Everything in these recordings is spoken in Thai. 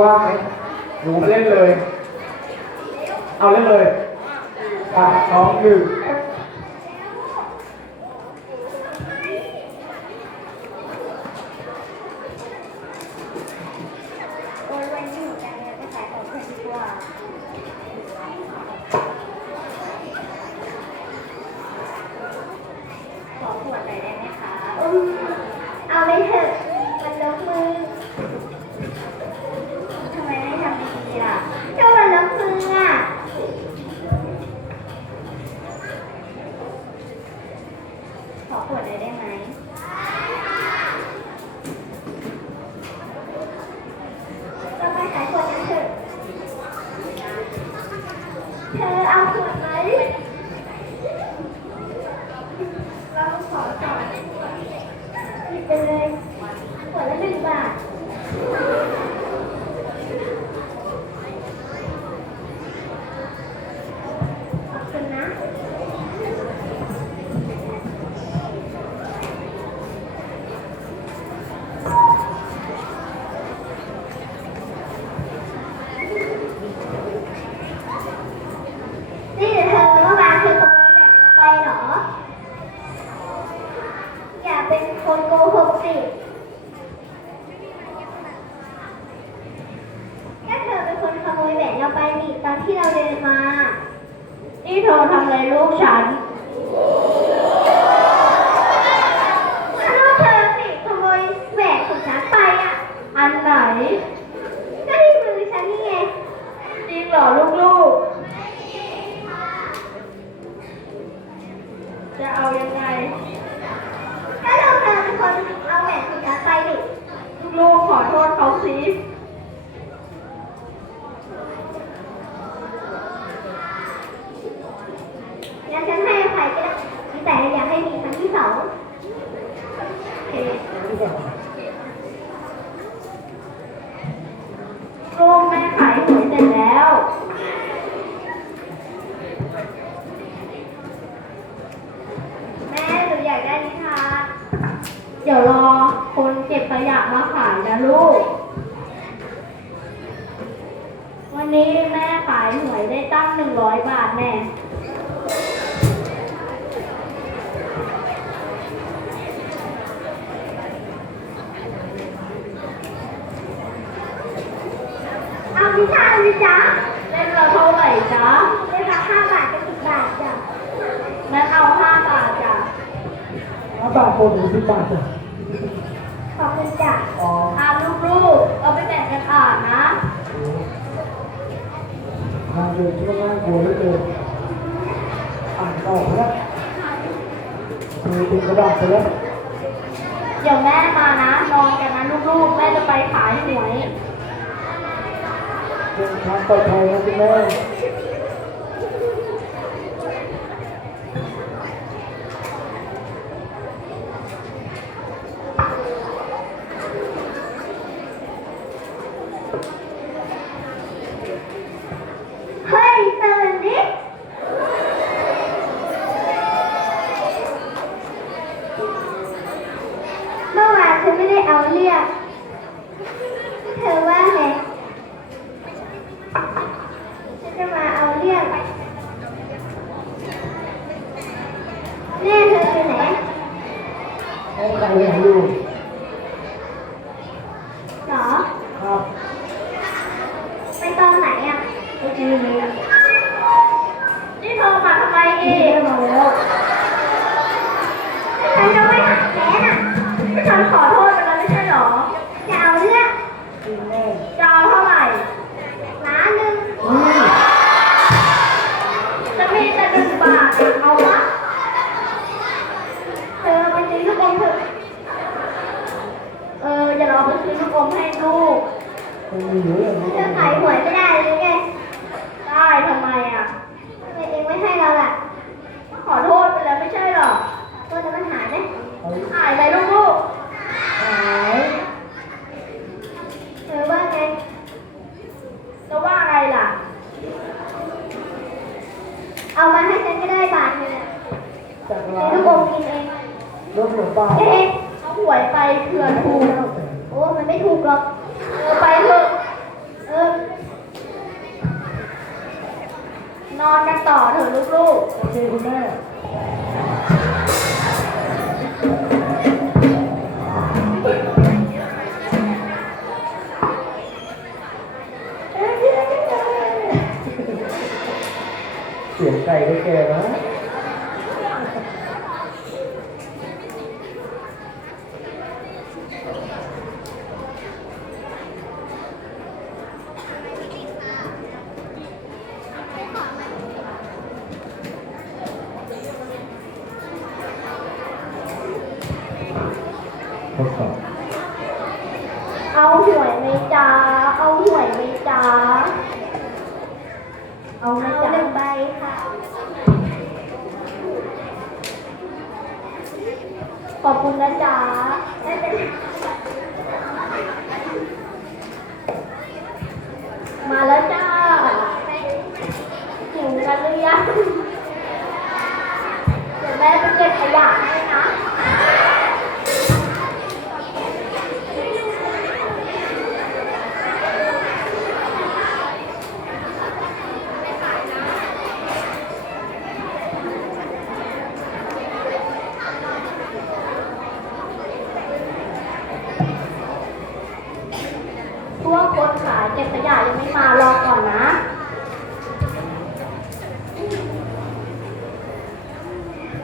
ว่างไหมมีว่างไหมหนูมาเล่นเลย เอาเล่นเลยสามสองหนึ่ง โอ้ยวันนี้หนูจะไปขายของเพื่อนดีกว่าขอขวดหน่อยได้ไหมคะอืมเอาไปเถอะมันเลอะมือทำไมไม่ทำดีๆล่ะก็มันเลอะมืออะขอขวดหน่อยได้ไหม เราไปขายขวดกันเถอะ เธอเอาขวดไหม เราขอจอดหยิบไปเลยขวดละหนึ่งบาท ขอบคุณนะ นี่เธอเมื่อวานเธอขโมยแบ่งเราไปเหรอ อย่าเป็นคนโกหกสิก็เธอเป็นคนขโมยแบ่งเราไปนี่ตอนที่เราเดินมา นี่เธอทำอะไรลูกฉันก็ลูกเธอสิขโมยแหวนของฉันไปอะ อันไหน ก็ที่มือฉันนี่ไง จริงเหรอลูกๆ จะเอายังไง ก็ลูกเธอเป็นคนเอาแหวนของฉันไปดิลูกขอโทษเขาสิงั้นฉันให้อภัยก็ได้แต่อยากให้มีครั้งที่สองโอเคลูกแม่ขายหวยเสร็จแล้ว แม่หนูอยากได้นิทาน เดี๋ยวรอคนเก็บขยะมาขายนะลูก วันนี้แม่ขายหวยได้ตั้งหนึ่งร้อยบาทแม่เอานิทานเลยจ๊ะเล่นละเท่าไหร่จ๊ะเล่นละห้าบาทกับสิบบาทจ้ะงั้นเอาห้าบาทจ้ะ ห้าบาทโอนหนึ่งสิบบาทจ้ะขอบคุณจ้ะอ๋ออ่าลูกๆเอาไปแบ่งกันอ่านนะทางเดินช่วงล่างโวยเหลือเกินอ่านต่อแล้วมือเป็นกระดาษไปแล้วเดี๋ยวแม่มานะนอนกันนะลูกๆ แม่จะไปขายหวยเดินทางปลอดภัยนะคุณแม่ เฮ้ยตื่นดิ เมื่อวานเธอไม่ได้เอาเรียก เธอว่าไงฉันจะมาเอาเรียกแม่เธออยู่ไหน ให้ใครเลี้ยงอยู่หรอ ครับไปตอนไหนอะเมื่อกี้นี้นี่โทรมาทำไมนี่อีกได้มาแล้วฉันจะไม่หาแกน่ะฉันขอโทษไปแล้วไม่ใช่หรอ จะเอาเรื่องจริงแม่จะเอาเท่าไหร่ล้านหนึ่งนี่จะมีแต่หนึ่งบาทอะเอาวะเธอไปซื้อลูกอมเถอะเออเดี๋ยวเราไปซื้อ ลูกอมให้ลูกมันมีเยอะนะเธอขายหวยไม่ได้หรือไง ได้ทำไมอะทำไมเองไม่ให้เราล่ะ ขอโทษไปแล้วไม่ใช่หรอโทษจะมาหายไหมเอาหายไปลูกหาย ๆเธอว่าไง จะว่าไงล่ะ เอามาให้ฉันก็ได้บาทหนึงอะ จาก ซื้ ร้า อน ลูกอมกินเอง รถหลวงป้า เอ๊ะเอาหวยไปเผื่อถูก เก้าแสน โอ้ มันไม่ถูกหรอก เออ ไปเถอะ เออ นอนกันต่อเถอะ ลูก โอเคคุณแม่เสียงไก่ก็แก่นะ ทดสอบ ๆ เอาหวยไหมจ้า เอาหวยไหมจ้า เอาไหมจ้าหนึ่งใบค่ะ ขอบคุณนะจ๊ะไม่เป็นมาแล้วจ้าหิวกันหรือยังเดี๋ยวแม่ไปเก็บขยะให้นะ พวกคนขายเก็บขยะยังไม่มารอก่อนนะ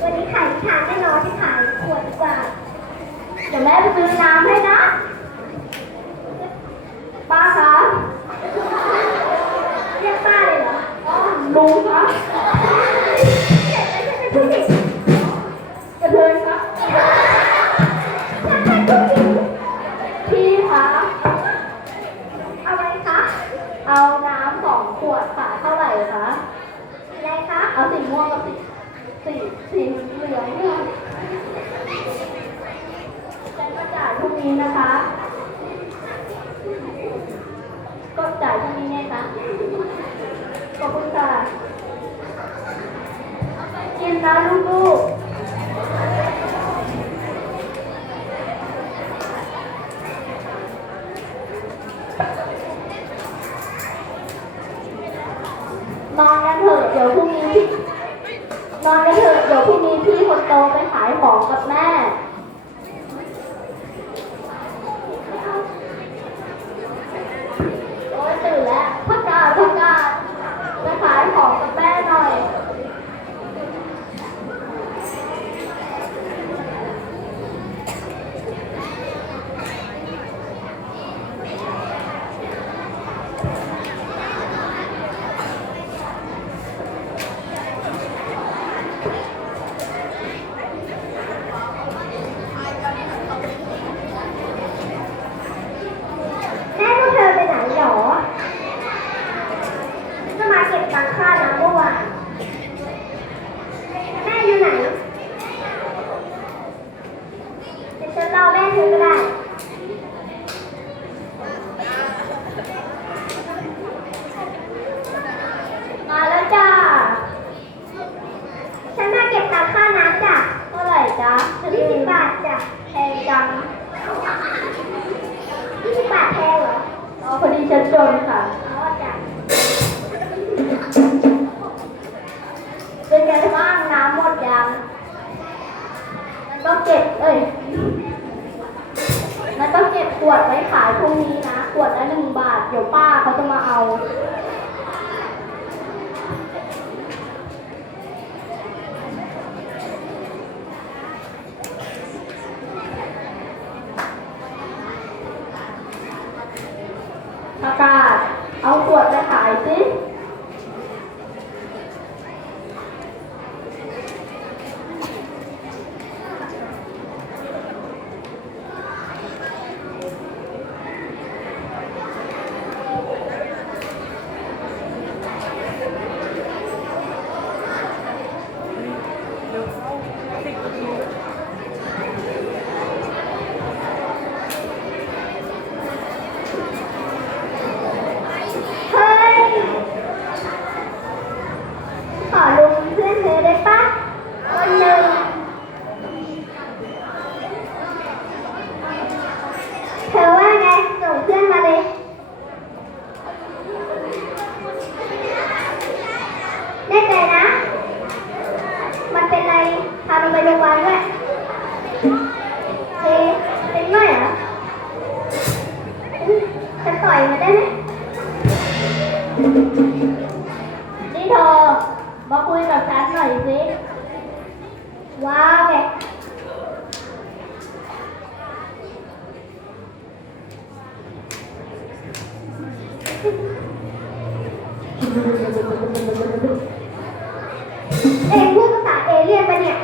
วันนี้ขายชาไม่รอที่ขายขวดดีกว่า เดี๋ยวซื้อน้ำให้นะป้าคะเรียกป้าเลยเหรอลุงคะผู้หญิงกระเทยคะพี่คะเอาอะไรคะ เอาน้ำสองขวดค่ะเท่าไหร่คะอะไรคะ เอาสีม่วงกับสีสีสีเหลืองเนี่ย จ่ายพรุ่งนี้นะคะ ก็จ่ายพรุ่งนี้ไงคะขอบคุณค่ะกินนะลูกๆนอนกันเถอะเดี๋ยวพรุ่งนี้นอนกันเถอะเดี๋ยวพรุ่งนี้พี่คนโตไปขายของกับแม่โอ้ยตื่นแล้วพักกาดพักกาดไปขายของกับแม่หน่อย แม่พวกเธอไปไหนหรอจะมาเก็บตังค่าน้ำเมื่อวานแม่อยู่ไหนเดี๋ยวฉันรอแม่เธอก็ได้ มาแล้วจ้า ฉันมาเก็บตังค่าน้ำจ้ะเท่าไหร่จ๊ะยี่สิบบาทจ้ะแพงจัง ยี่สิบบาทแพงเหรอ อ๋อพอดีฉันจนค่ะอ๋อจ้ะเป็นไงบ้างน้ำหมดยังมันก็เก็บ เอ้ยมันก็เก็บขวด ไว้ขายพรุ่งนี้นะ ขวดละหนึ่งบาท เดี๋ยวป้าเขาจะมาเอา เองพูดภาษาเอเลี่ยนมาเนี่ย